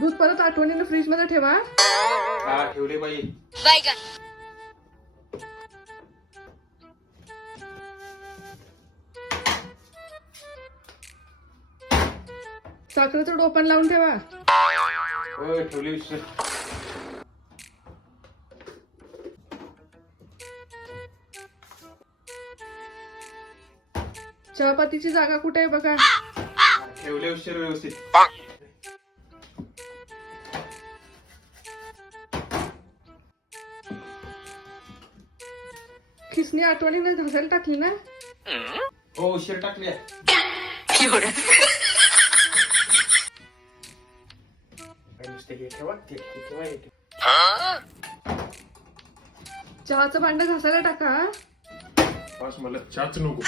दूध परत आठवणीने फ्रीज मध्ये ठेवा. हा ठेवले बाई. साखरेचं टोपण लावून ठेवा. होय ठेवले विसर. चहापातीची जागा कुठे आहे बघा. ठेवले विसर व्यवस्थित. खिसणी आठवणीने घासायला टाकली ना. हो उशीर टाकले. चहाचं भांड घासायला टाका. बस मला चहाच नको.